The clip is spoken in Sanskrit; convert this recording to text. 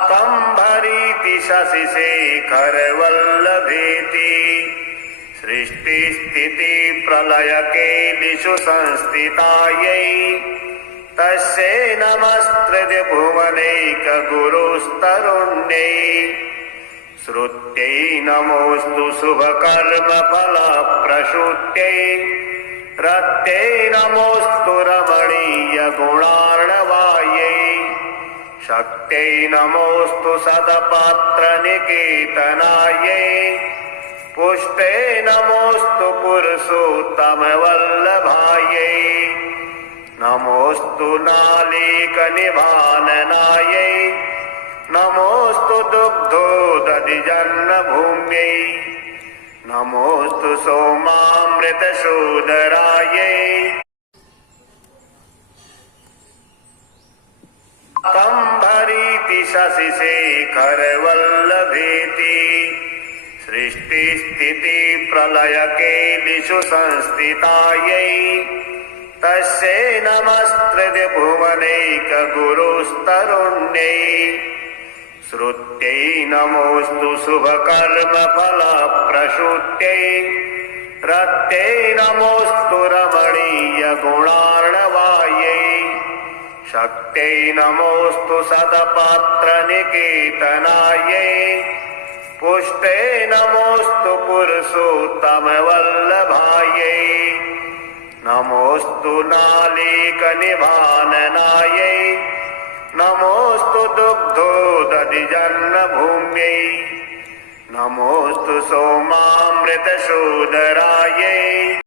कंभरीति शशिशेखरवल्लभेति सृष्टिस्थिति प्रलयकेलिषु संस्थितायै तस्यै नमस्कृत्य भुवनैकगुरुस्तरुण्यै श्रुत्यै नमोऽस्तु शुभकर्मफलप्रसूत्यै रत्यै नमोऽस्तु रमणीयगुणार्णवायै शक्त्यै नमोऽस्तु सदपात्रनिकेतनायै पुष्टे नमोऽस्तु पुरुषोत्तमवल्लभायै नमोऽस्तु नालीकनिभाननायै नमोऽस्तु दुग्धोदधिजन्मभूम्यै नमोऽस्तु सोमामृतशोधरायै कंभरीति शशिशेखरवल्लभेति सृष्टिस्थिति प्रलयकेलिषु संस्थितायै तस्यै नमस्कृत्य भुवनैकगुरुस्तरुण्यै श्रुत्यै नमोऽस्तु शुभकर्मफलप्रसूत्यै रत्यै नमोऽस्तु रमणीयगुणार्णवायै शक्त्यै नमोऽस्तु सदपात्रनिकेतनायै पुष्टे नमोऽस्तु पुरुषोत्तमवल्लभायै नमोऽस्तु नालीकनिभाननायै नमोऽस्तु दुग्धोदधिजन्मभूम्यै नमोऽस्तु सोमामृतशोधरायै